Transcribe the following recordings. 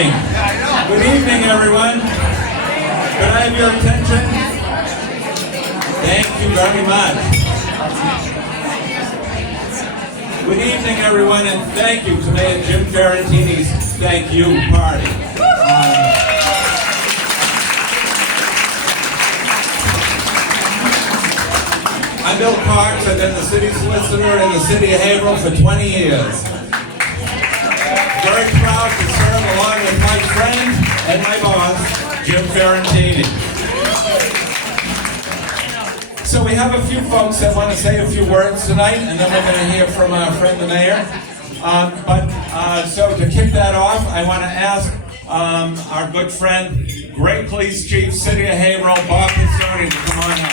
evening. Good evening, everyone. Could I have your attention? Thank you very much. Good evening, everyone, and thank you to Mayor Jim Fiorentini's Thank You Party. I'm Bill Parks. I've been the city solicitor in the city of Haverhill for 20 years. Very proud to serve along with my friend and my boss, Jim Fiorentini. So we have a few folks that want to say a few words tonight, and then we're going to hear from our friend the mayor. So to kick that off, I want to ask our good friend, great police chief, city of Haverhill, Bob Pistone, to come on up.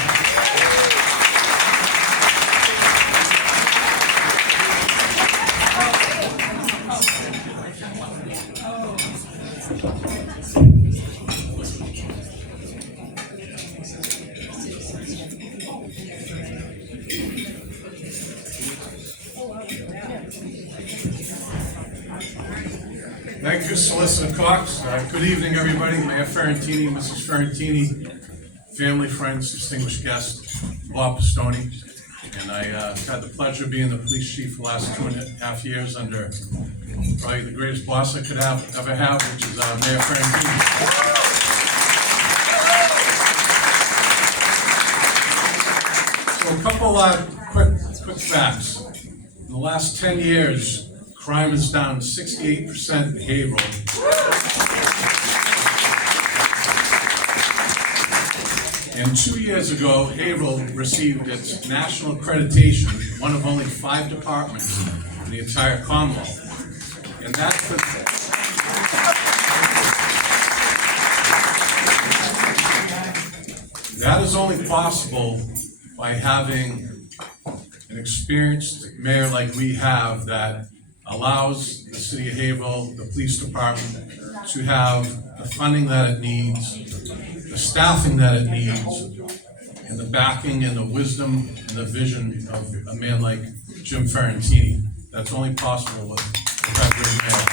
Thank you, Solicitor Cox. Good evening, everybody. Mayor Fiorentini, Mrs. Fiorentini, family, friends, distinguished guests, Bob Pistone. And I had the pleasure of being the police chief for the last 2.5 years under probably the greatest boss I could ever have, which is Mayor Fiorentini. So a couple quick facts. In the last 10 years, crime is down 68% in Haverhill. And 2 years ago, Haverhill received its national accreditation, one of only 5 departments in the entire Commonwealth. And that is only possible by having an experienced mayor like we have that allows the city of Haverhill, the police department, to have the funding that it needs, the staffing that it needs, and the backing and the wisdom and the vision of a man like Jim Fiorentini. That's only possible with that great mayor.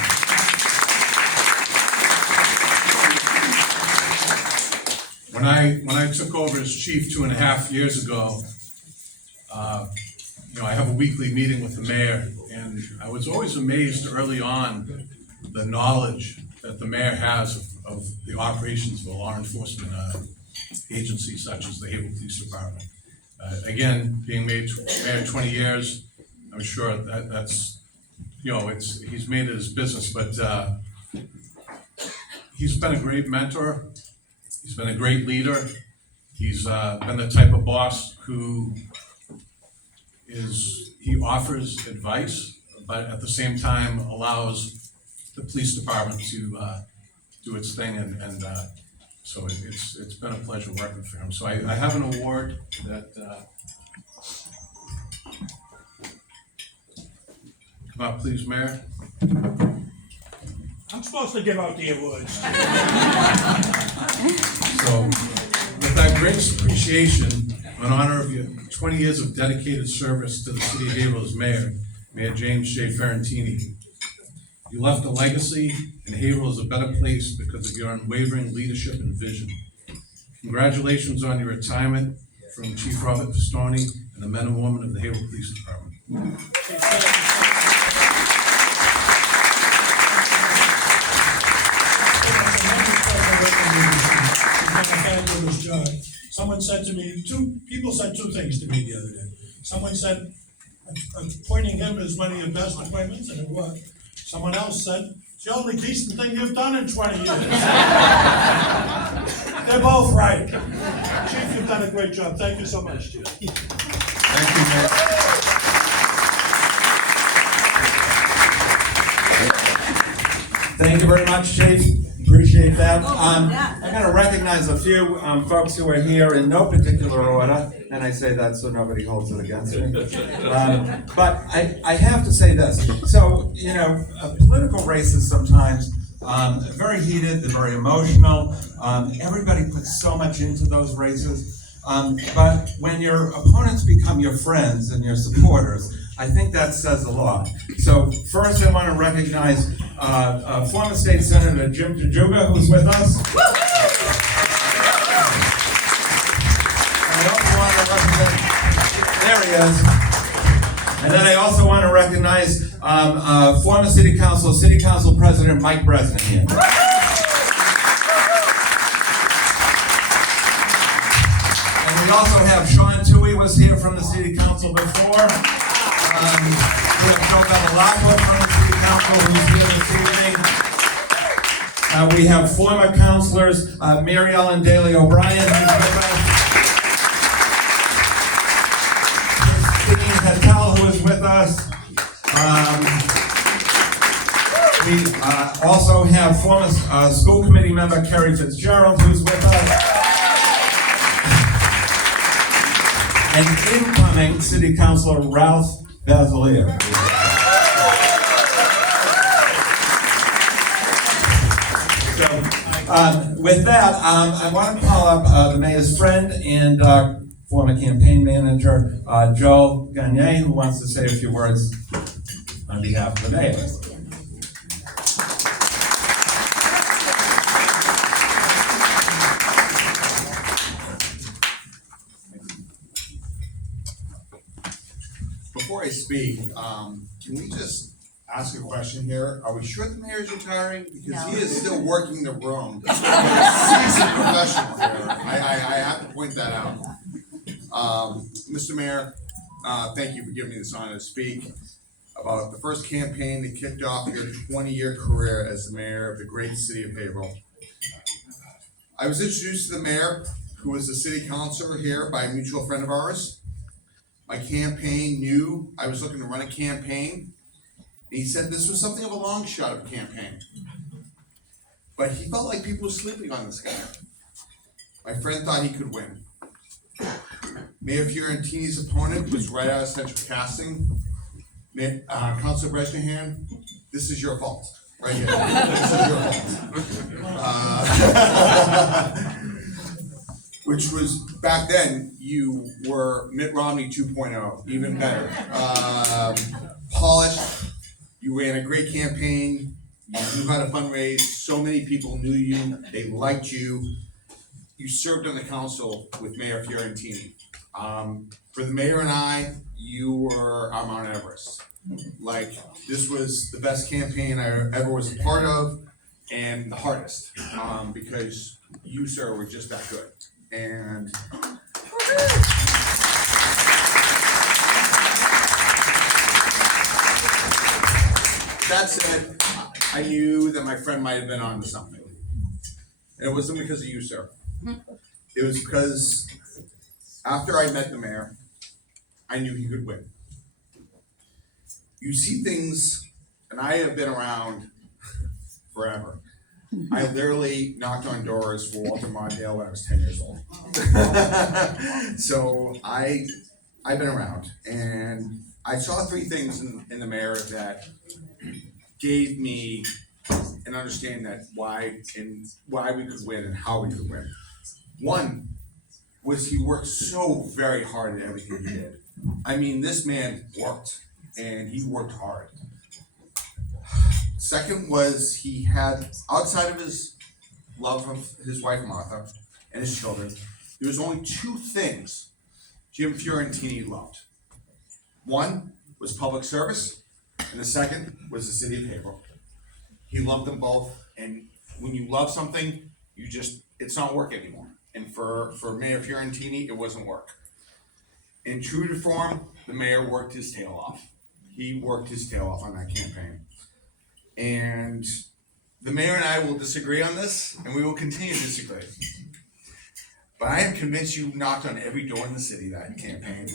When I took over as chief 2.5 years ago, I have a weekly meeting with the mayor, and I was always amazed early on the knowledge that the mayor has of the operations of a law enforcement agency such as the Haverhill Police Department. Again, being mayor 20 years, I'm sure that's he's made it his business, but he's been a great mentor. He's been a great leader. He's been the type of boss who he offers advice, but at the same time allows the police department to do its thing, and so it's been a pleasure working for him. So I have an award that come up, please, Mayor. I'm supposed to give out the awards. So with that greatest appreciation, in honor of your 20 years of dedicated service to the city of Haverhill as mayor, Mayor James J. Fiorentini. You left a legacy, and Haverhill is a better place because of your unwavering leadership and vision. Congratulations on your retirement from Chief Robert Pistone and the men and women of the Haverhill Police Department. Someone said to me, people said two things to me the other day. Someone said, appointing him as one of your best appointments, and it worked. Someone else said, it's the only decent thing you've done in 20 years. They're both right. Chief, you've done a great job. Thank you so much, Chief. Thank you, Mayor. Thank you very much, Chief. Appreciate that. I'm going to recognize a few folks who are here in no particular order, and I say that so nobody holds it against me. But I have to say this. So, political races sometimes very heated, they're very emotional. Everybody puts so much into those races. But when your opponents become your friends and your supporters, I think that says a lot. So first I want to recognize former State Senator Jim Tajuga, who's with us. And I also want to recognize, there he is. And then I also want to recognize former City Council President Mike Bresnan here. And we also have Sean Toohey was here from the City Council before. We have Joe Bevilacqua from the City Council who's here this evening. We have former councilors, Mary Ellen Daly O'Brien, who's with us. Christine Patel, who is with us. We also have former school committee member Kerry Fitzgerald, who's with us. And incoming City Councilor Ralph Vasilier. So, with that, I want to call up the mayor's friend and former campaign manager, Joe Gagne, who wants to say a few words on behalf of the mayor. Before I speak, can we just ask a question here? Are we sure the mayor's retiring? Because he is still working the room. He's a seasoned professional here. I have to point that out. Mr. Mayor, thank you for giving me this honor to speak about the first campaign that kicked off your 20-year career as the mayor of the great city of Haverhill. I was introduced to the mayor, who was the city councilor here, by a mutual friend of ours. My campaign knew I was looking to run a campaign. And he said this was something of a long shot of a campaign. But he felt like people were sleeping on this guy. My friend thought he could win. Mayor Fiorentini's opponent was right out of central casting. Councilor Bresnahan, this is your fault, right here. This is your fault. Which was, back then, you were Mitt Romney 2.0, even better. Polished, you ran a great campaign, you knew how to fundraise, so many people knew you, they liked you. You served on the council with Mayor Fiorentini. For the mayor and I, you were our Mount Everest. Like, this was the best campaign I ever was a part of, and the hardest, because you, sir, were just that good. And that said, I knew that my friend might have been onto something. And it wasn't because of you, sir. It was because after I met the mayor, I knew he could win. You see things, and I have been around forever. I literally knocked on doors for Walter Mondale when I was 10 years old. So I've been around, and I saw three things in the mayor that gave me an understanding that why we could win and how we could win. One was he worked so very hard at everything he did. I mean, this man worked, and he worked hard. Second was he had, outside of his love of his wife Martha and his children, there was only two things Jim Fiorentini loved. One was public service, and the second was the city of Haverhill. He loved them both, and when you love something, it's not work anymore. And for Mayor Fiorentini, it wasn't work. In true to form, the mayor worked his tail off. He worked his tail off on that campaign. And the mayor and I will disagree on this, and we will continue to disagree. But I am convinced you knocked on every door in the city that campaign.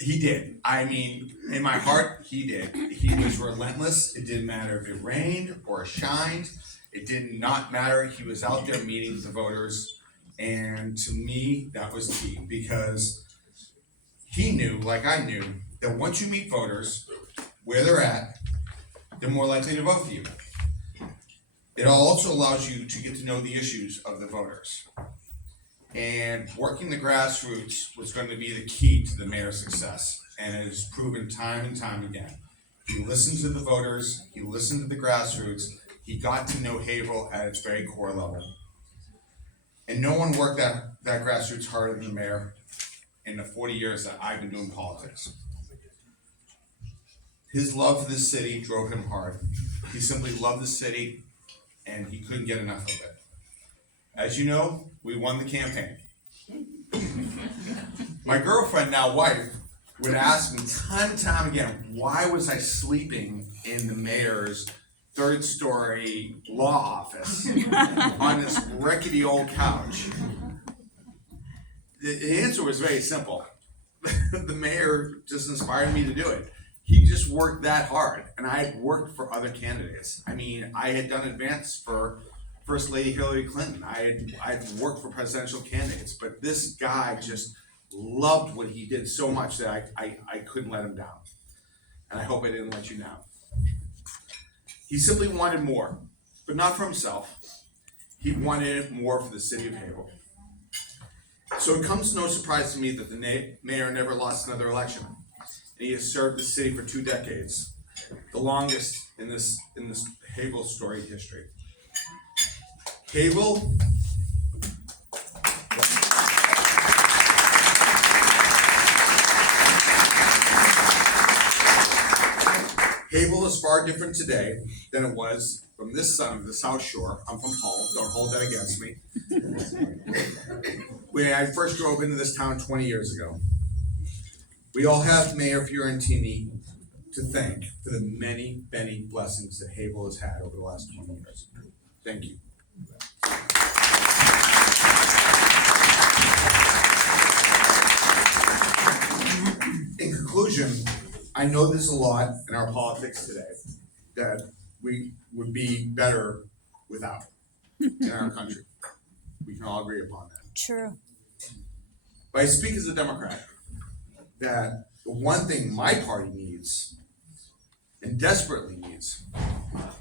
He did. I mean, in my heart, he did. He was relentless. It didn't matter if it rained or shined. It did not matter. He was out there meeting the voters. And to me, that was key, because he knew, like I knew, that once you meet voters where they're at, they're more likely to vote for you. It also allows you to get to know the issues of the voters. And working the grassroots was going to be the key to the mayor's success, and it is proven time and time again. He listened to the voters, he listened to the grassroots, he got to know Haverhill at its very core level. And no one worked that grassroots harder than the mayor in the 40 years that I've been doing politics. His love for this city drove him hard. He simply loved the city, and he couldn't get enough of it. As you know, we won the campaign. My girlfriend, now wife, would ask me time and time again, why was I sleeping in the mayor's third-story law office on this rickety old couch? The answer was very simple. The mayor just inspired me to do it. He just worked that hard, and I had worked for other candidates. I mean, I had done advance for First Lady Hillary Clinton. I'd worked for presidential candidates, but this guy just loved what he did so much that I couldn't let him down. And I hope I didn't let you down. He simply wanted more, but not for himself. He wanted more for the city of Haverhill. So it comes no surprise to me that the mayor never lost another election. And he has served the city for 2 decades, the longest in this Haverhill storied history. Haverhill is far different today than it was from this side of the South Shore. I'm from Hull, don't hold that against me. When I first drove into this town 20 years ago. We all have Mayor Fiorentini to thank for the many, many blessings that Haverhill has had over the last 20 years. Thank you. In conclusion, I know there's a lot in our politics today that we would be better without in our country. We can all agree upon that. True. But I speak as a Democrat that the one thing my party needs and desperately needs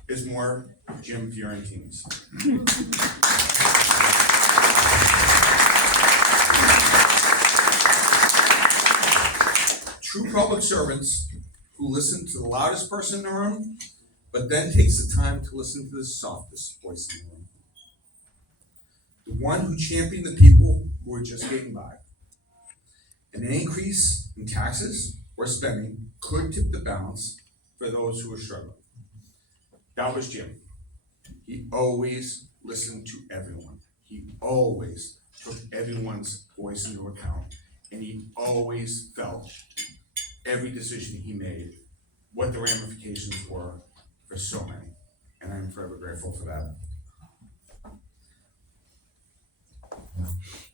is more Jim Fiorentinis. True public servants who listen to the loudest person in the room, but then takes the time to listen to the softest voice in the room. The one who championed the people who are just getting by. An increase in taxes or spending could tip the balance for those who are struggling. That was Jim. He always listened to everyone. He always took everyone's voice into account, and he always felt every decision he made, what the ramifications were for so many. And I'm forever grateful for that.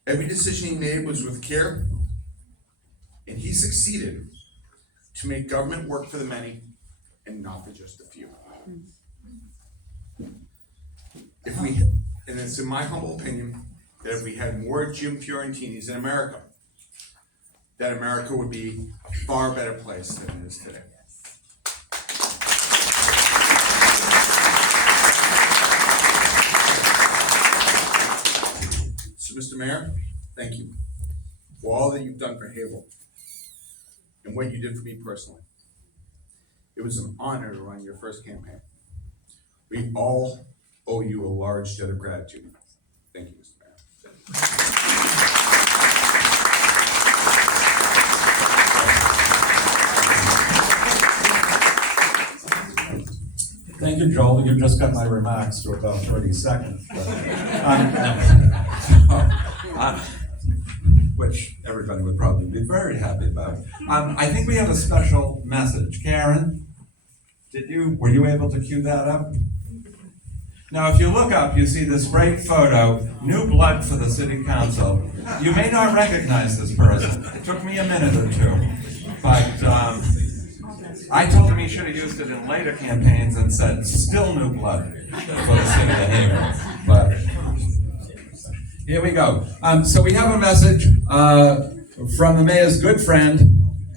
Every decision he made was with care, and he succeeded to make government work for the many and not for just a few. And it's in my humble opinion, that if we had more Jim Fiorentinis in America, that America would be a far better place than it is today. So, Mr. Mayor, thank you for all that you've done for Haverhill and what you did for me personally. It was an honor to run your first campaign. We all owe you a large debt of gratitude. Thank you, Mr. Mayor. Thank you, Joel. You just got my remarks to about 30 seconds. Which everybody would probably be very happy about. I think we have a special message. Karen, were you able to cue that up? Now, if you look up, you see this great photo, new blood for the city council. You may not recognize this person. It took me a minute or two, but I told him he should have used it in later campaigns and said, still new blood for the city of Haverhill. But here we go. So we have a message from the mayor's good friend,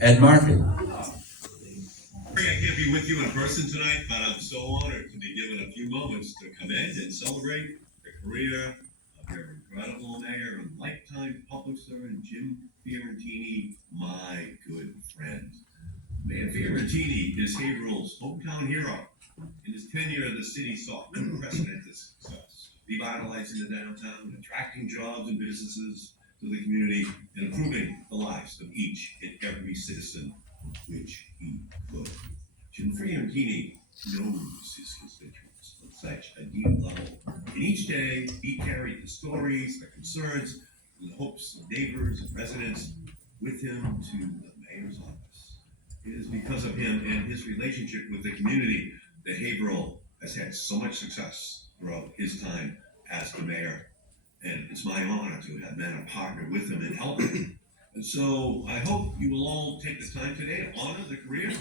Ed Murphy. I can't be with you in person tonight, but I'm so honored to be given a few moments to commend and celebrate the career of your incredible mayor and lifetime public servant, Jim Fiorentini, my good friend. Mayor Fiorentini is Haverhill's hometown hero. In his tenure, the city saw unprecedented success, revitalizing the downtown, attracting jobs and businesses to the community, and improving the lives of each and every citizen, which he could. Jim Fiorentini knows his constituents on such a deep level. And each day, he carried the stories, the concerns, and the hopes of neighbors and residents with him to the mayor's office. It is because of him and his relationship with the community that Haverhill has had so much success throughout his time as the mayor. And it's my honor to have been a partner with him and helping him. And so I hope you will all take the time today to honor the career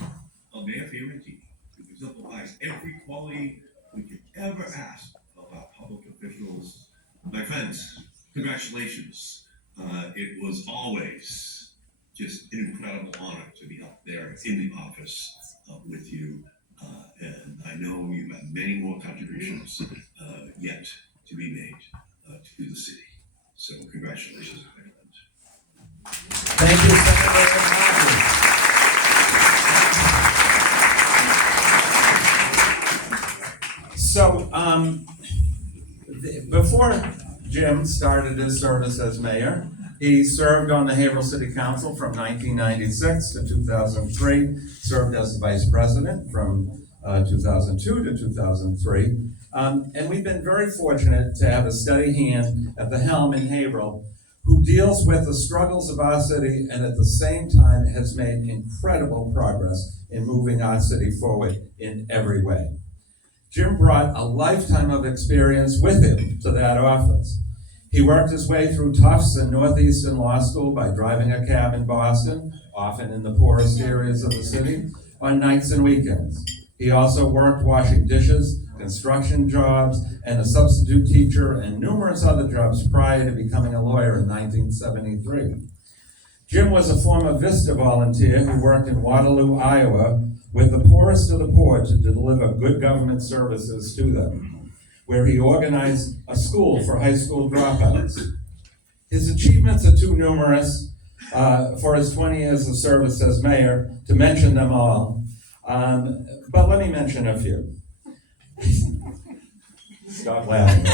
of Mayor Fiorentini, who exemplifies every quality we could ever ask of our public officials. My friends, congratulations. It was always just an incredible honor to be up there in the office with you. And I know you have many more contributions yet to be made to the city. So congratulations, my friend. Thank you, Senator Martin. So, before Jim started his service as mayor, he served on the Haverhill City Council from 1996 to 2003, served as vice president from 2002 to 2003. And we've been very fortunate to have a steady hand at the helm in Haverhill who deals with the struggles of our city and at the same time has made incredible progress in moving our city forward in every way. Jim brought a lifetime of experience with him to that office. He worked his way through Tufts and Northeastern Law School by driving a cab in Boston, often in the poorest areas of the city, on nights and weekends. He also worked washing dishes, construction jobs, and a substitute teacher, and numerous other jobs prior to becoming a lawyer in 1973. Jim was a former Vista volunteer who worked in Waterloo, Iowa, with the poorest of the poor to deliver good government services to them, where he organized a school for high school dropouts. His achievements are too numerous for his 20 years of service as mayor to mention them all, but let me mention a few. Stop laughing.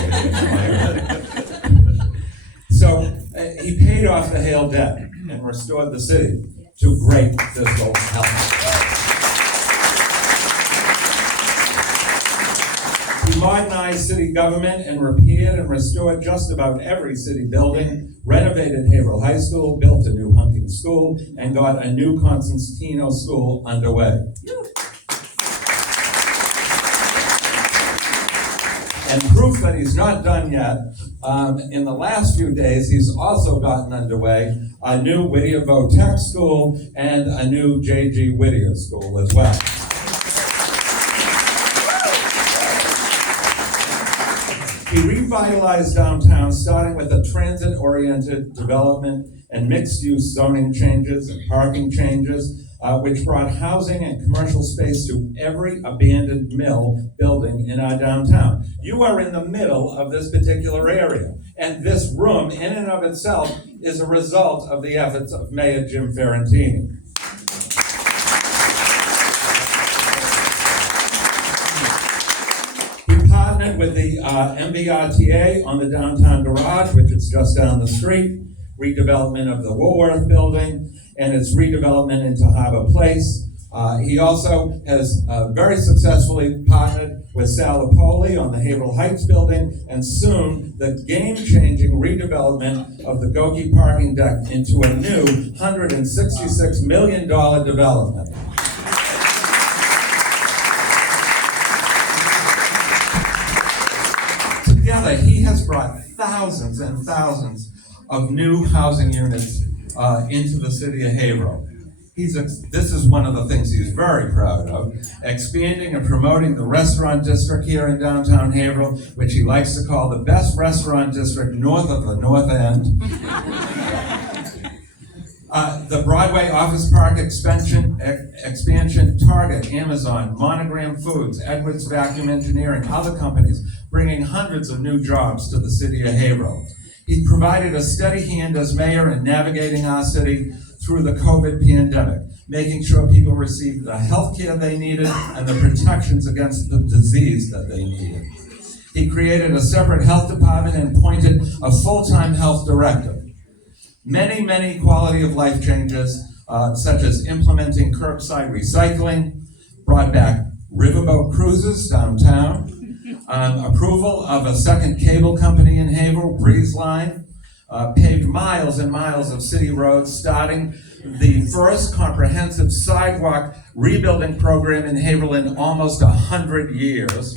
So he paid off the Hale debt and restored the city to great fiscal health. He modernized city government and repaired and restored just about every city building, renovated Haverhill High School, built a new hunting school, and got a new Constantino school underway. And proof that he's not done yet, in the last few days, he's also gotten underway a new Whittier Vo-Tech school and a new J.G. Whittier school as well. He revitalized downtown, starting with a transit-oriented development and mixed-use zoning changes and parking changes, which brought housing and commercial space to every abandoned mill building in our downtown. You are in the middle of this particular area, and this room, in and of itself, is a result of the efforts of Mayor Jim Fiorentini. He partnered with the MBRTA on the downtown garage, which is just down the street, redevelopment of the Woolworth building, and its redevelopment into Harbor Place. He also has very successfully partnered with Sal Napoli on the Haverhill Heights building, and soon the game-changing redevelopment of the Goki parking deck into a new $166 million development. Together, he has brought thousands and thousands of new housing units into the city of Haverhill. This is one of the things he's very proud of, expanding and promoting the restaurant district here in downtown Haverhill, which he likes to call the best restaurant district north of the North End. The Broadway Office Park expansion, Target, Amazon, Monogram Foods, Edwards Vacuum Engineering, other companies, bringing hundreds of new jobs to the city of Haverhill. He provided a steady hand as mayor in navigating our city through the COVID pandemic, making sure people received the health care they needed and the protections against the disease that they needed. He created a separate health department and appointed a full-time health director. Many quality of life changes, such as implementing curbside recycling, brought back riverboat cruises downtown, approval of a second cable company in Haverhill, Breeze Line, paved miles and miles of city roads, starting the first comprehensive sidewalk rebuilding program in Haverhill in almost 100 years.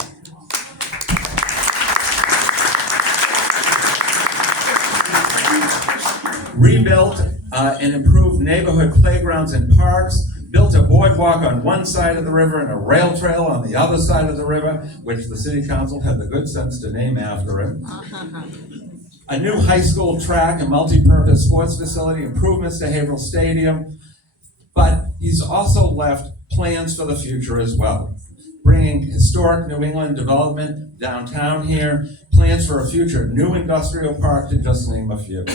Rebuilt and improved neighborhood playgrounds and parks, built a boardwalk on one side of the river and a rail trail on the other side of the river, which the city council had the good sense to name after him. A new high school track and multi-purpose sports facility, improvements to Haverhill Stadium, but he's also left plans for the future as well. Bringing historic New England development downtown here, plans for a future new industrial park, to just name a few.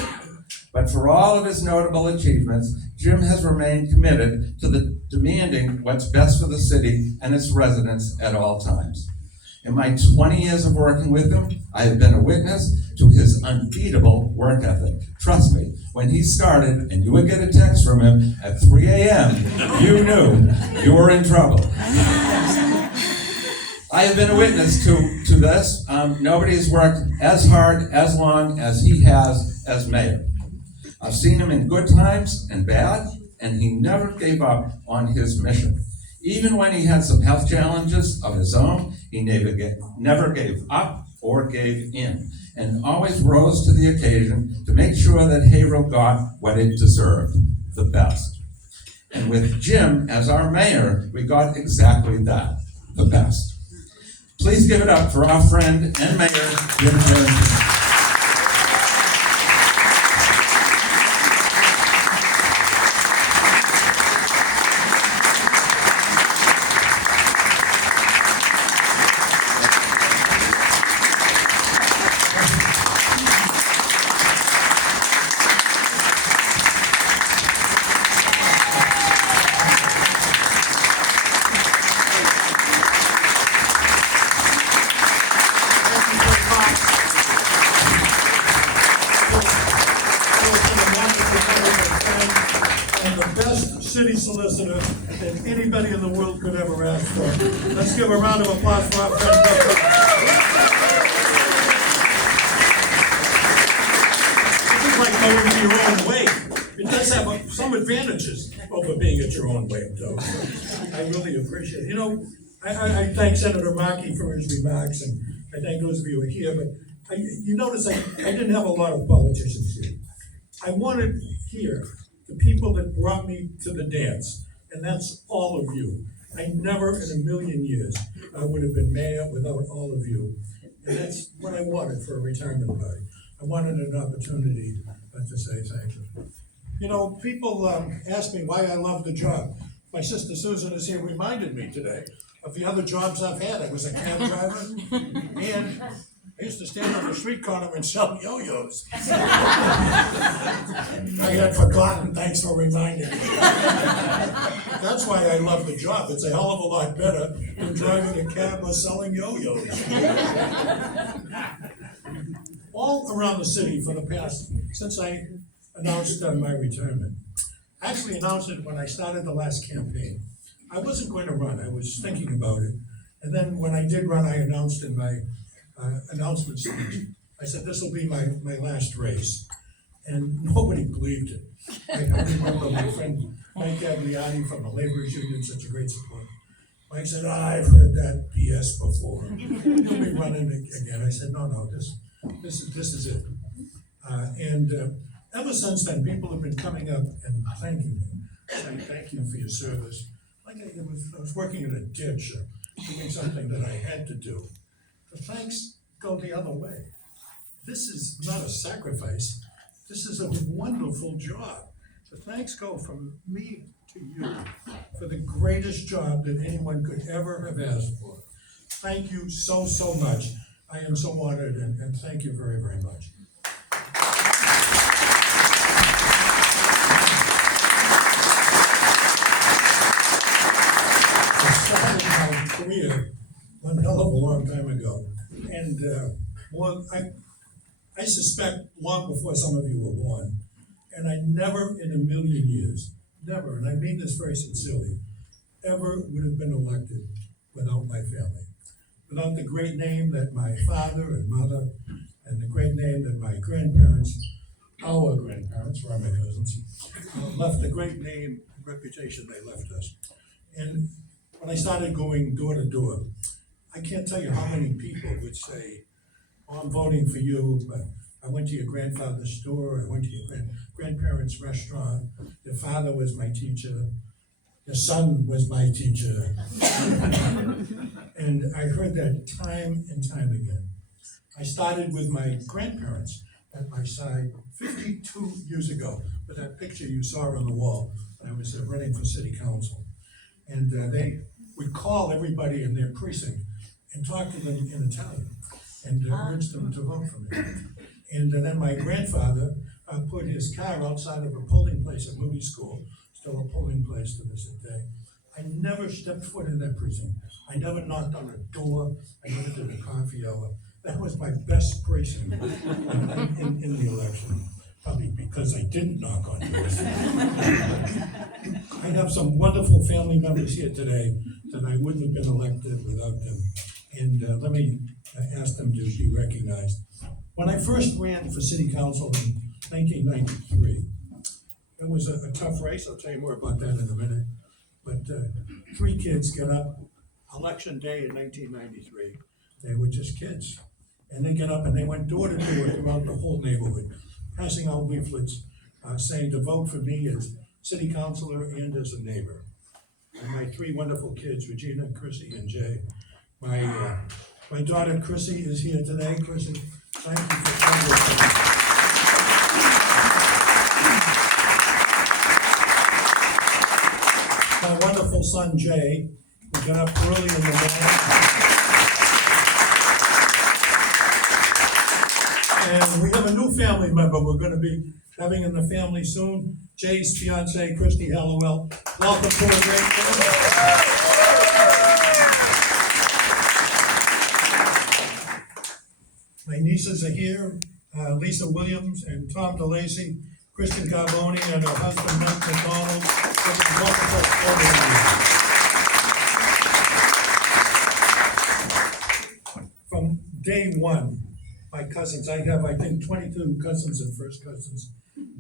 But for all of his notable achievements, Jim has remained committed to demanding what's best for the city and its residents at all times. In my 20 years of working with him, I have been a witness to his unbeatable work ethic. Trust me, when he started and you would get a text from him at 3 a.m., you knew you were in trouble. I have been a witness to this. Nobody has worked as hard, as long as he has as mayor. I've seen him in good times and bad, and he never gave up on his mission. Even when he had some health challenges of his own, he never gave up or gave in, and always rose to the occasion to make sure that Haverhill got what it deserved, the best. And with Jim as our mayor, we got exactly that, the best. Please give it up for our friend and mayor, Jim Fiorentini. And the best city solicitor that anybody in the world could ever ask for. Let's give a round of applause for our friend. This is like going to your own way. It does have some advantages over being at your own way, though. I really appreciate it. You know, I thank Senator Markey for his remarks, and I thank those of you who are here, but you notice I didn't have a lot of politicians here. I wanted here the people that brought me to the dance, and that's all of you. I never in a million years would have been mayor without all of you. And that's what I wanted for a retirement party. I wanted an opportunity to say thank you. You know, people ask me why I love the job. My sister Susan is here, reminded me today of the other jobs I've had. I was a cab driver, and I used to stand on the street corner and sell yo-yos. I had forgotten, thanks for reminding me. That's why I love the job. It's a hell of a lot better than driving a cab or selling yo-yos. All around the city for the past, since I announced my retirement. I actually announced it when I started the last campaign. I wasn't going to run, I was thinking about it. And then when I did run, I announced in my announcement speech, I said, this will be my last race. And nobody believed it. I remember my friend Mike Gagliardi from the Laborers Union, such a great support. Mike said, I've heard that BS before. You'll be running again. I said, no, this is it. Ever since then, people have been coming up and thanking me, saying thank you for your service. Like I was working in a ditch, doing something that I had to do. The thanks go the other way. This is not a sacrifice. This is a wonderful job. The thanks go from me to you for the greatest job that anyone could ever have asked for. Thank you so much. I am so honored, and thank you very, very much. I started my career one hell of a long time ago, and I suspect long before some of you were born, and I never in a million years, never, and I mean this very sincerely, ever would have been elected without my family, without the great name that my father and mother, and the great name that my grandparents, our grandparents, were my cousins, left a great name and reputation they left us. And when I started going door to door, I can't tell you how many people would say, "Oh, I'm voting for you, but I went to your grandfather's store, I went to your grandparents' restaurant, your father was my teacher, your son was my teacher." And I heard that time and time again. I started with my grandparents at my side 52 years ago, with that picture you saw on the wall when I was running for city council. And they would call everybody in their precinct and talk to them in Italian and urge them to vote for me. And then my grandfather put his car outside of a polling place at Moody School, still a polling place to this day. I never stepped foot in that precinct. I never knocked on a door. I never did a coffee hour. That was my best precinct in the election, probably because I didn't knock on doors. I have some wonderful family members here today that I wouldn't have been elected without them. And let me ask them to be recognized. When I first ran for city council in 1993, it was a tough race. I'll tell you more about that in a minute. But 3 kids get up, election day in 1993. They were just kids. And they get up and they went door to door throughout the whole neighborhood, passing out leaflets saying to vote for me as city councilor and as a neighbor. And my 3 wonderful kids, Regina, Chrissy, and Jay. My daughter Chrissy is here today. Chrissy, thank you for coming. My wonderful son Jay, who got up early in the morning. And we have a new family member we're gonna be having in the family soon. Jay's fiance, Christy Hallowell. Welcome to a great family. My nieces are here, Lisa Williams and Tom DeLacy, Kristen Carboni and her husband Mike McDonald. From day one, my cousins, I have, I think, 22 cousins and first cousins.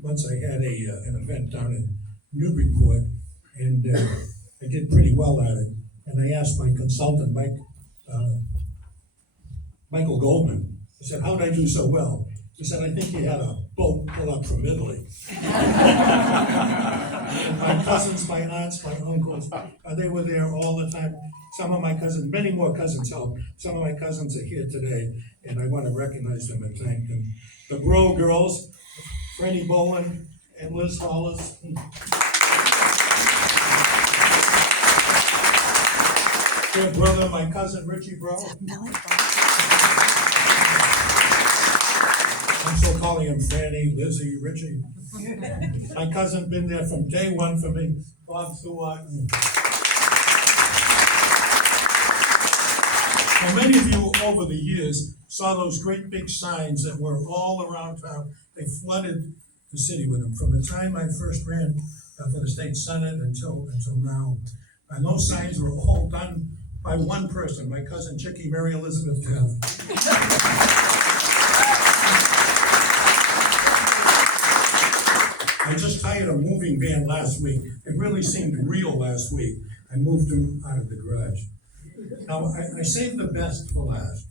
Once I had an event down in Newburyport, and I did pretty well at it. And I asked my consultant, Michael Goldman, I said, "How did I do so well?" He said, "I think you had a boat pull up from Italy." And my cousins, my aunts, my uncles, they were there all the time. Some of my cousins, many more cousins helped. Some of my cousins are here today, and I want to recognize them and thank them. The Bro girls, Franny Bowen and Liz Hollis. Their brother, my cousin Richie Bro. I'm still calling him Franny, Lizzie, Richie. My cousin been there from day one for me, Bob Stewart. Now, many of you over the years saw those great big signs that were all around town. They flooded the city with them from the time I first ran for the state senate until now. And those signs were all done by one person, my cousin Chickie Mary Elizabeth Taft. I just hired a moving van last week. It really seemed real last week. I moved him out of the garage. Now, I saved the best for last.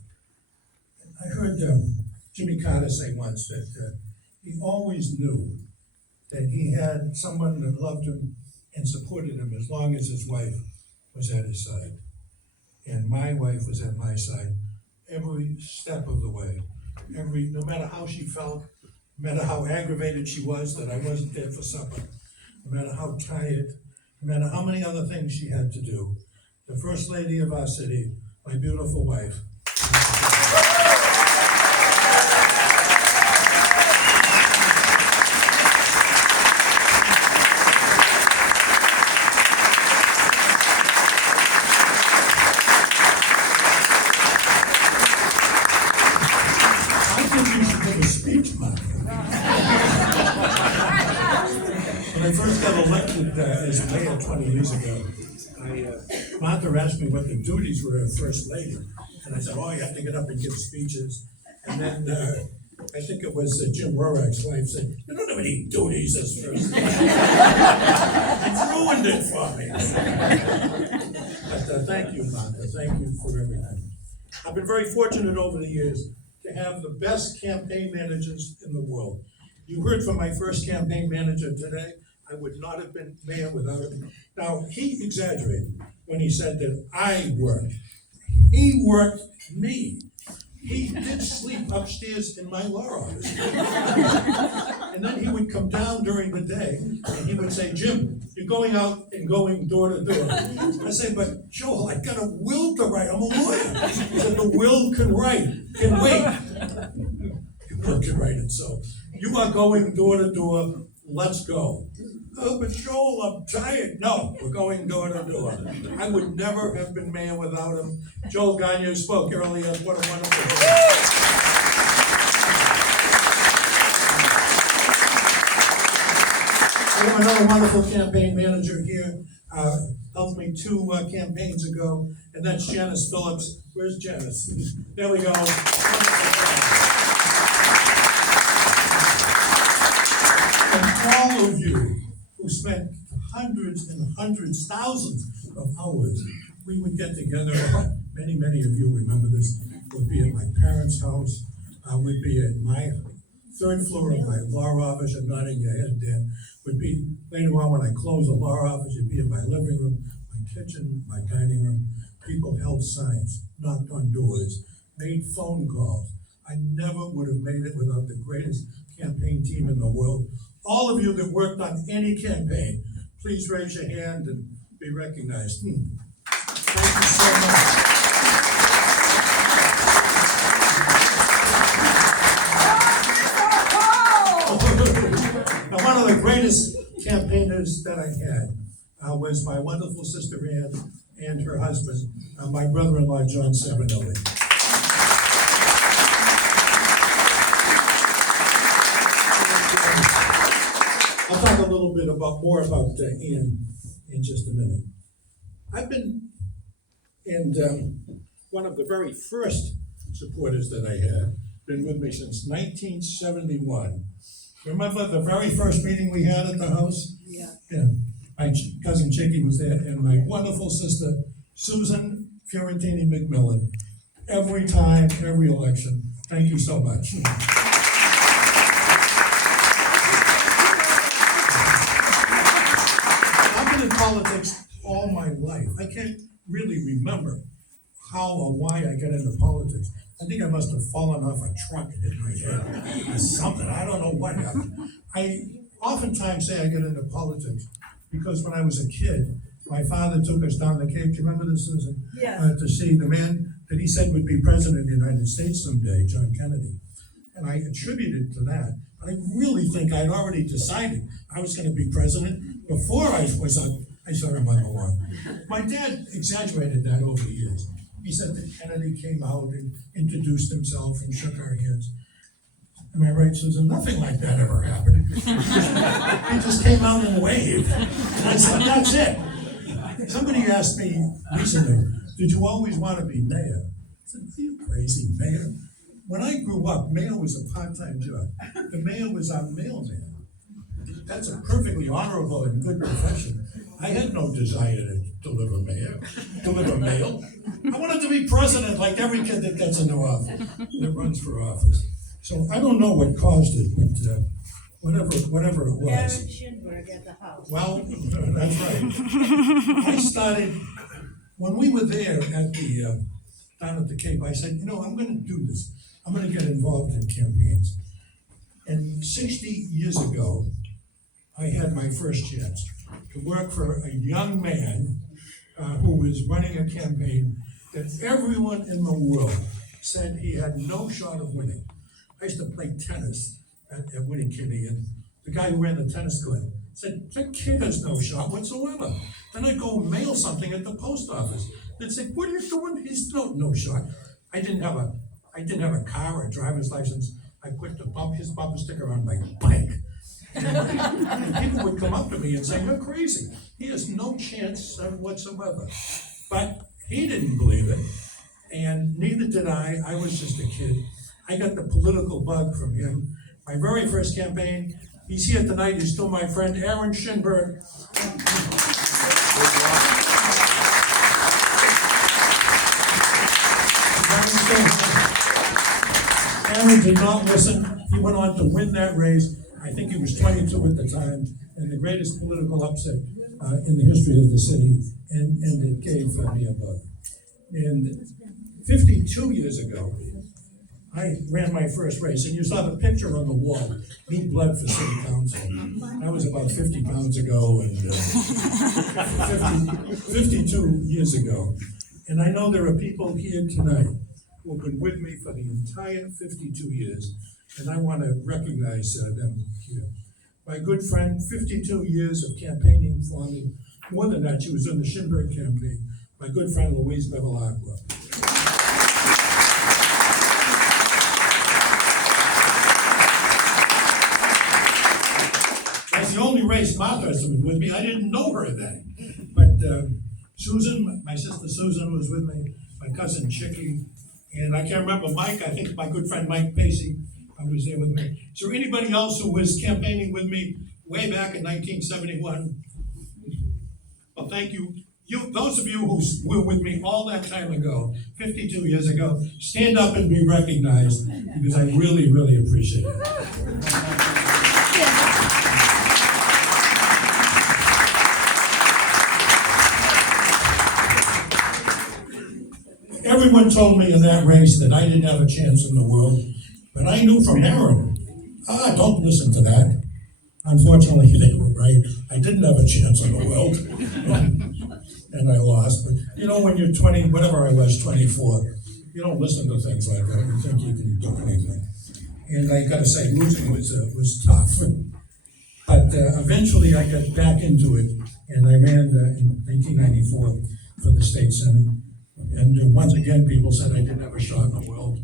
I heard Jimmy Carter say once that he always knew that he had someone that loved him and supported him as long as his wife was at his side. And my wife was at my side every step of the way. No matter how she felt, no matter how aggravated she was that I wasn't there for supper, no matter how tired, no matter how many other things she had to do, the first lady of our city, my beautiful wife. elected as mayor 20 years ago, Martha asked me what the duties were of First Lady. And I said, oh, you have to get up and give speeches. And then I think it was Jim Rorack's wife said, you don't have any duties as First Lady. It's ruined it for me. But thank you, Martha. Thank you for everything. I've been very fortunate over the years to have the best campaign managers in the world. You heard from my first campaign manager today. I would not have been mayor without him. Now, he exaggerated when he said that I worked. He worked me. He did sleep upstairs in my law office. And then he would come down during the day and he would say, Jim, you're going out and going door to door. I said, but Joel, I got a will to write. I'm a lawyer. He said, the will can write, can wait. The will can write it. So you are going door to door. Let's go. Oh, but Joel, I'm tired. No, we're going door to door. I would never have been mayor without him. Joel Gagne spoke earlier. What a wonderful day. We have another wonderful campaign manager here. Helped me 2 campaigns ago, and that's Janice Phillips. Where's Janice? There we go. And all of you who spent hundreds and hundreds, thousands of hours, we would get together. Many of you remember this. Would be at my parents' house. Would be at my 3rd floor of my law office. I'm nodding your head, Dan. Would be later on when I close the law office. You'd be in my living room, my kitchen, my dining room. People held signs, knocked on doors, made phone calls. I never would have made it without the greatest campaign team in the world. All of you that worked on any campaign, please raise your hand and be recognized. Thank you so much. Now, one of the greatest campaigners that I had was my wonderful sister Ann and her husband, my brother-in-law John Savinelli. I'll talk a little bit more about Ian in just a minute. I've been, and one of the very first supporters that I had, been with me since 1971. Remember the very first meeting we had at the house? Yeah. My cousin Chicky was there, and my wonderful sister, Susan Fiorentini McMillan. Every time, every election. Thank you so much. In politics all my life. I can't really remember how or why I got into politics. I think I must have fallen off a truck and hit my head or something. I don't know what happened. I oftentimes say I got into politics because when I was a kid, my father took us down the Cape. Do you remember this, Susan? Yeah. To see the man that he said would be president of the United States someday, John Kennedy. And I attributed to that. But I really think I'd already decided I was going to be president before I saw him on the lawn. My dad exaggerated that over the years. He said that Kennedy came out and introduced himself and shook our hands. Am I right, Susan? Nothing like that ever happened. He just came out and waved. And I said, that's it. Somebody asked me recently, did you always want to be mayor? I said, are you crazy, mayor? When I grew up, mayor was a part-time job. The mayor was our mailman. That's a perfectly honorable and good profession. I had no desire to deliver mail. I wanted to be president like every kid that gets into office, that runs for office. So I don't know what caused it, but whatever it was. Aaron Schindberg at the house. Well, that's right. I started, when we were there at the, down at the Cape, I said, I'm gonna do this. I'm gonna get involved in campaigns. And 60 years ago, I had my first chance to work for a young man who was running a campaign that everyone in the world said he had no shot of winning. I used to play tennis at Winnie Kinney, and the guy who ran the tennis court said, that kid has no shot whatsoever. Then I'd go mail something at the post office. They'd say, what are you doing? He's no shot. I didn't have a car or a driver's license. I put his bumper sticker on my bike. And people would come up to me and say, "You're crazy. He has no chance whatsoever." But he didn't believe it, and neither did I. I was just a kid. I got the political bug from him. My very first campaign, he's here tonight, he's still my friend, Aaron Schinberg. Aaron did not listen. He went on to win that race. I think he was 22 at the time, and the greatest political upset in the history of the city, and it gave me a bug. And 52 years ago, I ran my first race, and you saw the picture on the wall, me blood for city council. That was about 50 pounds ago, and 52 years ago. And I know there are people here tonight who have been with me for the entire 52 years, and I want to recognize them here. My good friend, 52 years of campaigning for me. More than that, she was in the Schinberg campaign. My good friend, Louise Bevilacqua. That's the only race Martha has been with me. I didn't know her then. But Susan, my sister Susan was with me, my cousin Chicky, and I can't remember Mike, I think my good friend Mike Pacey was there with me. Is there anybody else who was campaigning with me way back in 1971? Well, thank you. Those of you who were with me all that time ago, 52 years ago, stand up and be recognized, because I really, really appreciate it. Everyone told me in that race that I didn't have a chance in the world, but I knew from Aaron, don't listen to that. Unfortunately, they were right. I didn't have a chance in the world, and I lost. But you know, when you're 20, whatever I was, 24, you don't listen to things like that. You think you can do anything. And I got to say, losing was tough. But eventually, I got back into it, and I ran in 1994 for the state senate. And once again, people said I didn't have a shot in the world.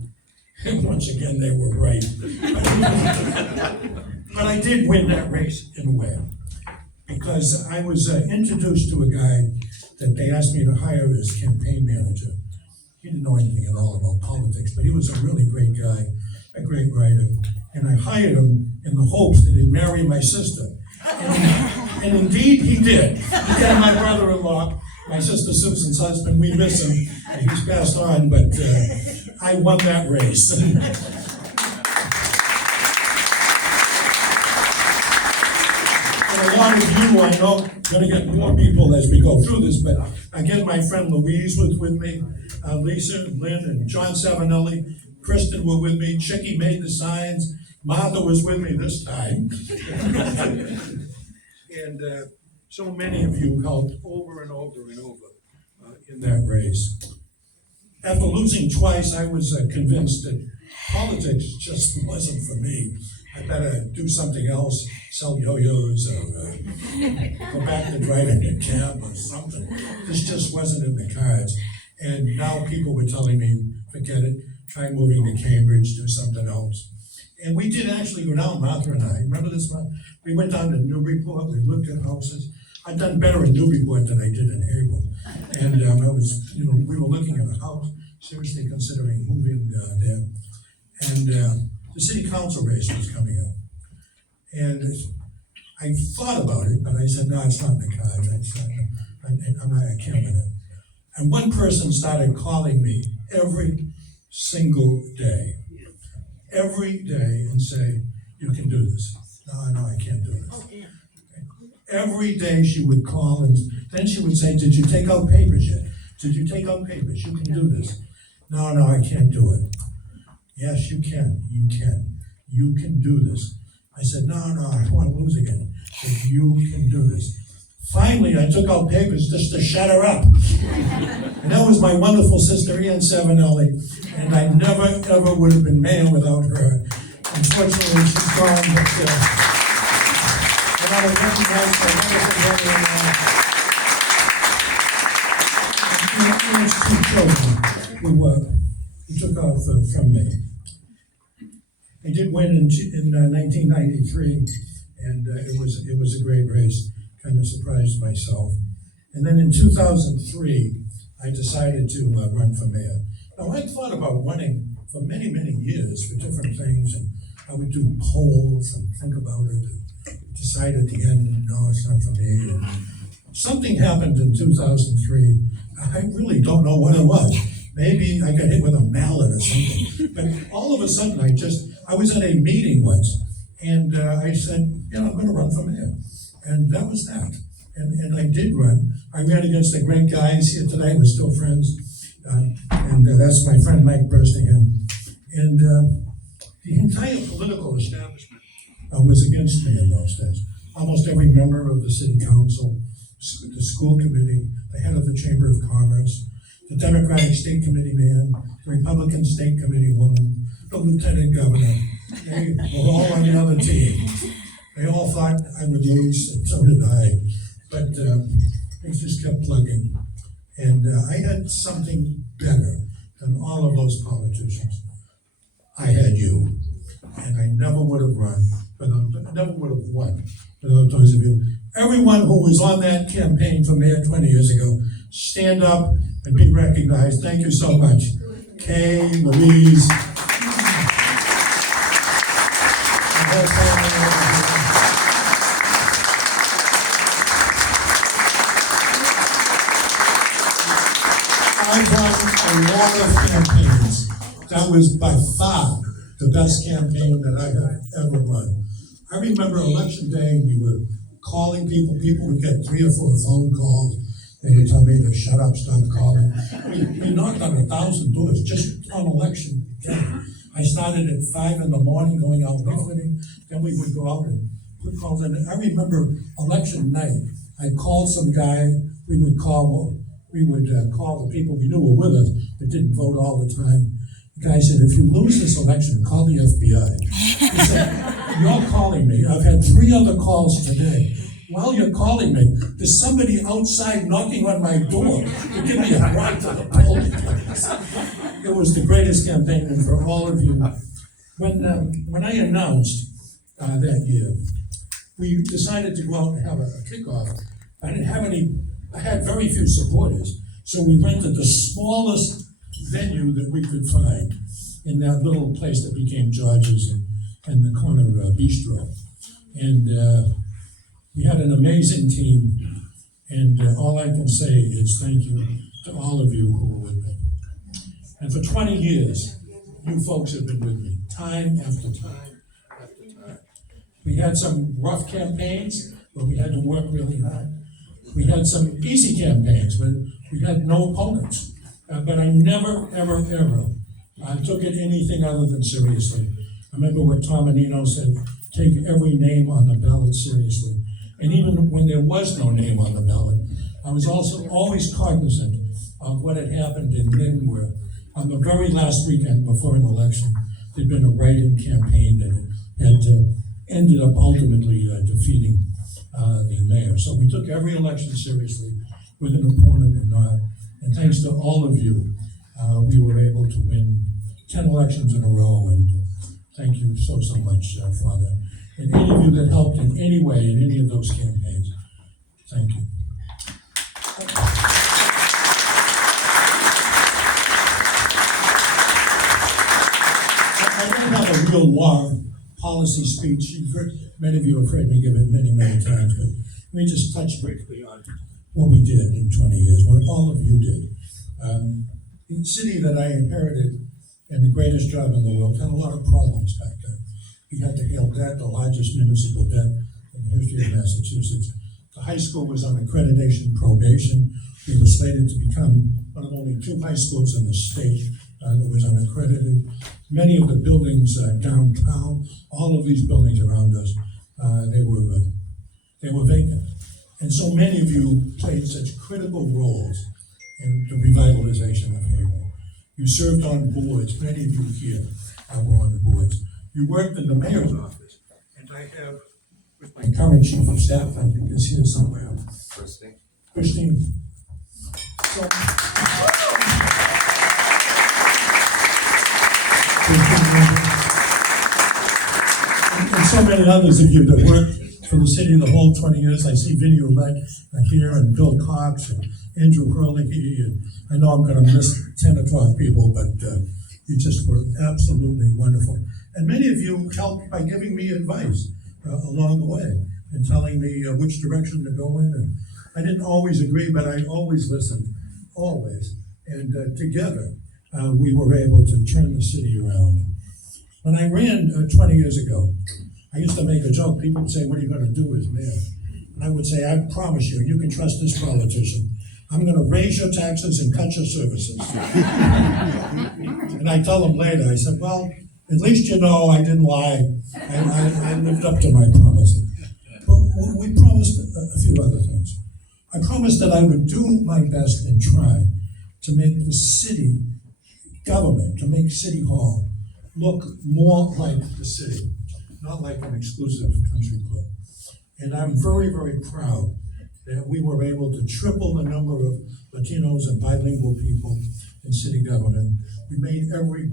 And once again, they were right. But I did win that race in a way, because I was introduced to a guy that they asked me to hire as campaign manager. He didn't know anything at all about politics, but he was a really great guy, a great writer. And I hired him in the hopes that he'd marry my sister. And indeed, he did. He had my brother-in-law, my sister Susan's husband. We miss him. He's passed on, but I won that race. And along with you, I know going to get more people as we go through this, but again, my friend Louise was with me, Lisa, Lynn, and John Savinelli, Kristen were with me, Chicky made the signs, Martha was with me this time. And so many of you helped over and over and over in that race. After losing twice, I was convinced that politics just wasn't for me. I better do something else, sell yo-yos, or go back to driving a cab or something. This just wasn't in the cards. And now people were telling me, forget it, try moving to Cambridge, do something else. And we did actually go down, Martha and I, remember this month? We went down to Newburyport, we looked at houses. I've done better in Newburyport than I did in Haverhill. And we were looking at a house, seriously considering moving there. And the city council race was coming up. And I thought about it, but I said, no, it's not in the cards. I can't win it. And one person started calling me every single day, and say, you can do this. No, I can't do this. Every day she would call, and then she would say, did you take out papers yet? Did you take out papers? You can do this. No, I can't do it. Yes, you can. You can do this. I said, no, I don't want to lose again. I said, you can do this. Finally, I took out papers just to shut her up. And that was my wonderful sister, Ian Savinelli, and I never, ever would have been man without her. Unfortunately, she's gone, but and I would recognize my wonderful brother-in-law. Two children who took off from me. I did win in 1993, and it was a great race, kind of surprised myself. And then in 2003, I decided to run for mayor. Now, I thought about running for many, many years for different things, and I would do polls and think about it, and decide at the end, no, it's not for me. And something happened in 2003. I really don't know what it was. Maybe I got hit with a mallet or something. But all of a sudden, I was at a meeting once, and I said, I'm gonna run for mayor. And that was that. And I did run. I ran against the great guys here today, we're still friends. And that's my friend Mike Bresnahan. And the entire political establishment was against me in those days. Almost every member of the city council, the school committee, the head of the Chamber of Commerce, the Democratic State Committee man, the Republican State Committee woman, the Lieutenant Governor, they were all on the other team. They all thought I would lose, and so did I. But things just kept plugging. And I had something better than all of those politicians. I had you. And I never would have run, I never would have won without those of you. Everyone who was on that campaign for mayor 20 years ago, stand up and be recognized. Thank you so much. Kay, Louise. I've run a lot of campaigns. That was by far the best campaign that I have ever run. I remember election day, we were calling people would get 3 or 4 phone calls. They would tell me to shut up, stop calling. We knocked on 1,000 doors just on election day. I started at 5 in the morning going out leafleting, then we would go out and put calls in. I remember election night, I called some guy, we would call the people we knew were with us, but didn't vote all the time. The guy said, if you lose this election, call the FBI. He said, you're calling me. I've had 3 other calls today. While you're calling me, there's somebody outside knocking on my door to give me a ride to the polling place. It was the greatest campaign, and for all of you, when I announced that year, we decided to go out and have a kickoff. I had very few supporters, so we rented the smallest venue that we could find in that little place that became George's and the corner bistro. And we had an amazing team, and all I can say is thank you to all of you who were with me. And for 20 years, you folks have been with me, time after time after time. We had some rough campaigns, but we had to work really hard. We had some easy campaigns when we had no opponents. But I never, ever, ever took it anything other than seriously. I remember what Tom Anino said, take every name on the ballot seriously. And even when there was no name on the ballot, I was also always cognizant of what had happened in Lynn, where on the very last weekend before an election, there'd been a write-in campaign that had ended up ultimately defeating the mayor. So we took every election seriously, with an opponent or not. And thanks to all of you, we were able to win 10 elections in a row, and thank you so much for that. And any of you that helped in any way in any of those campaigns, thank you. I don't have a real long policy speech. Many of you have heard me give it many, many times, but let me just touch briefly on what we did in 20 years, what all of you did. The city that I inherited, and the greatest job in the world, had a lot of problems back then. We had to hail debt, the largest municipal debt in the history of Massachusetts. The high school was on accreditation probation. We were slated to become one of only 2 high schools in the state that was unaccredited. Many of the buildings downtown, all of these buildings around us, they were vacant. And so many of you played such critical roles in the revitalization of Haverhill. You served on boards, many of you here were on the boards. You worked in the mayor's office, and I have, with my current chief of staff, I think is here somewhere. Christine. So, and so many others of you that worked for the city the whole 20 years. I see Vinnie Roulette here, and Bill Cox, and Andrew Hurley, and I know I'm gonna miss 10 or 12 people, but you just were absolutely wonderful. And many of you helped by giving me advice along the way, and telling me which direction to go in. And I didn't always agree, but I always listened, always. And together, we were able to turn the city around. When I ran 20 years ago, I used to make a joke. People would say, "What are you gonna do as mayor?" And I would say, "I promise you, you can trust this politician. I'm gonna raise your taxes and cut your services." And I tell them later, I said, "Well, at least you know I didn't lie. I lived up to my promises." But we promised a few other things. I promised that I would do my best and try to make the city government, to make City Hall look more like the city, not like an exclusive country club. And I'm very, very proud that we were able to triple the number of Latinos and bilingual people in city government. We made every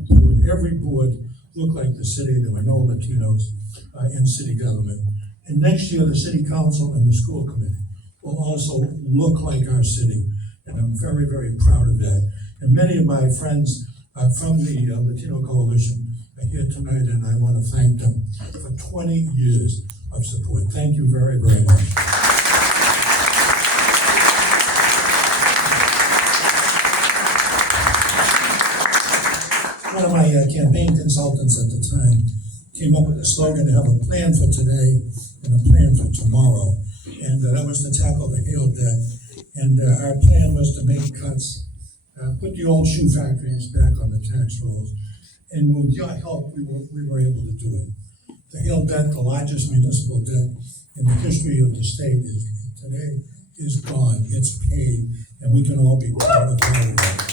board look like the city. There were no Latinos in city government. And next year, the city council and the school committee will also look like our city. And I'm very, very proud of that. And many of my friends from the Latino Coalition are here tonight, and I want to thank them for 20 years of support. Thank you very, very much. One of my campaign consultants at the time came up with a slogan to have a plan for today and a plan for tomorrow. And that was to tackle the Hale debt. And our plan was to make cuts, put the old shoe factories back on the tax rolls. And with your help, we were able to do it. The Hale debt, the largest municipal debt in the history of the state, today is gone. It's paid, and we can all be proud of that.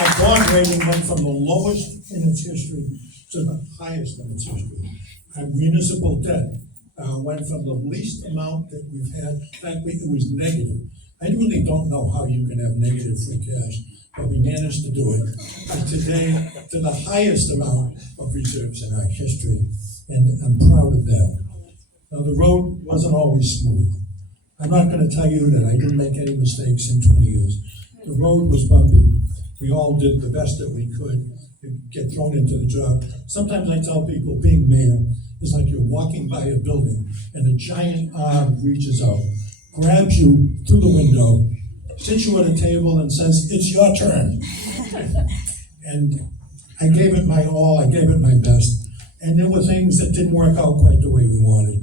Our bond rating went from the lowest in its history to the highest in its history. Our municipal debt went from the least amount that we've had. In fact, it was negative. I really don't know how you can have negative free cash, but we managed to do it. And today, to the highest amount of reserves in our history, and I'm proud of that. Now, the road wasn't always smooth. I'm not going to tell you that I didn't make any mistakes in 20 years. The road was bumpy. We all did the best that we could to get thrown into the job. Sometimes I tell people being mayor is like you're walking by a building and a giant arm reaches out, grabs you through the window, sits you at a table and says, "It's your turn." And I gave it my all, I gave it my best. And there were things that didn't work out quite the way we wanted.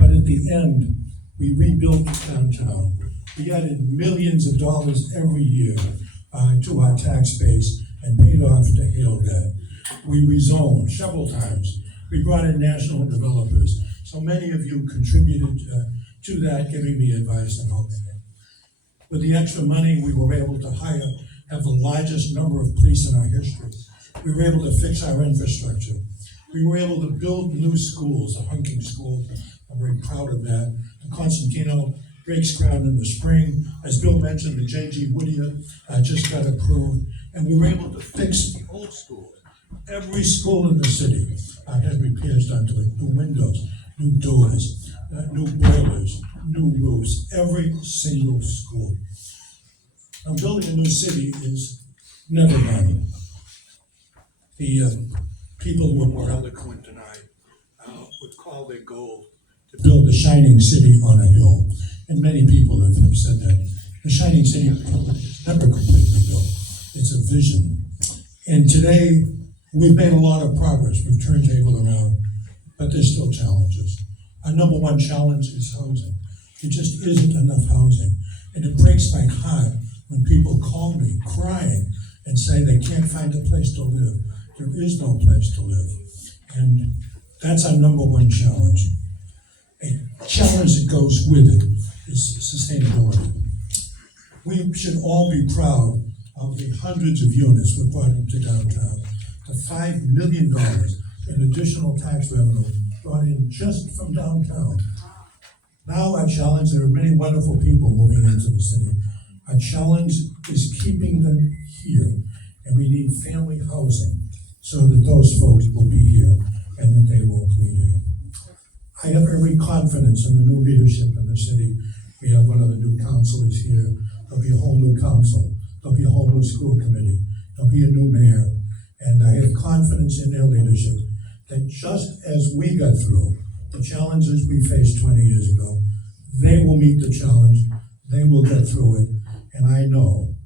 But at the end, we rebuilt downtown. We added millions of dollars every year to our tax base and paid off the Hale debt. We rezoned several times. We brought in national developers. So many of you contributed to that, giving me advice and helping me. With the extra money, we were able to have the largest number of police in our history. We were able to fix our infrastructure. We were able to build new schools, a hunking school. I'm very proud of that. The Constantino breaks ground in the spring. As Bill mentioned, the J.G. Whittier just got approved. And we were able to fix the old schools. Every school in the city had repairs done to it, new windows, new doors, new boilers, new roofs, every single school. Now, building a new city is never done. The people who are more eloquent than I would call their goal to build a shining city on a hill. And many people have said that. The shining city is never completely built. It's a vision. And today, we've made a lot of progress. We've turned table around, but there's still challenges. Our number one challenge is housing. There just isn't enough housing. And it breaks my heart when people call me crying and say they can't find a place to live. There is no place to live. And that's our number one challenge. A challenge that goes with it is sustainability. We should all be proud of the hundreds of units we brought into downtown. The $5 million in additional tax revenue brought in just from downtown. Now our challenge, there are many wonderful people moving into the city. Our challenge is keeping them here, and we need family housing. so that those folks will be here and that they will be here. I have every confidence in the new leadership in the city. We have one of the new councilors here. There'll be a whole new council. There'll be a whole new school committee. There'll be a new mayor. And I have confidence in their leadership that just as we got through the challenges we faced 20 years ago, they will meet the challenge. They will get through it. And I know,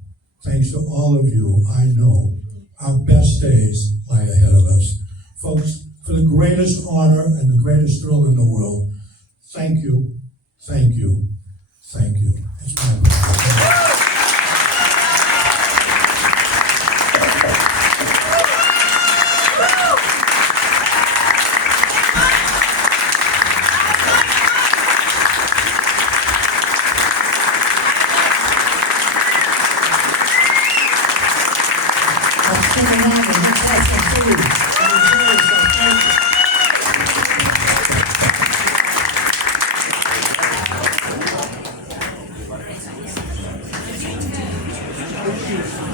thanks to all of you, I know our best days lie ahead of us. Folks, for the greatest honor and the greatest thrill in the world, thank you, thank you, thank you. It's my pleasure. Thank you.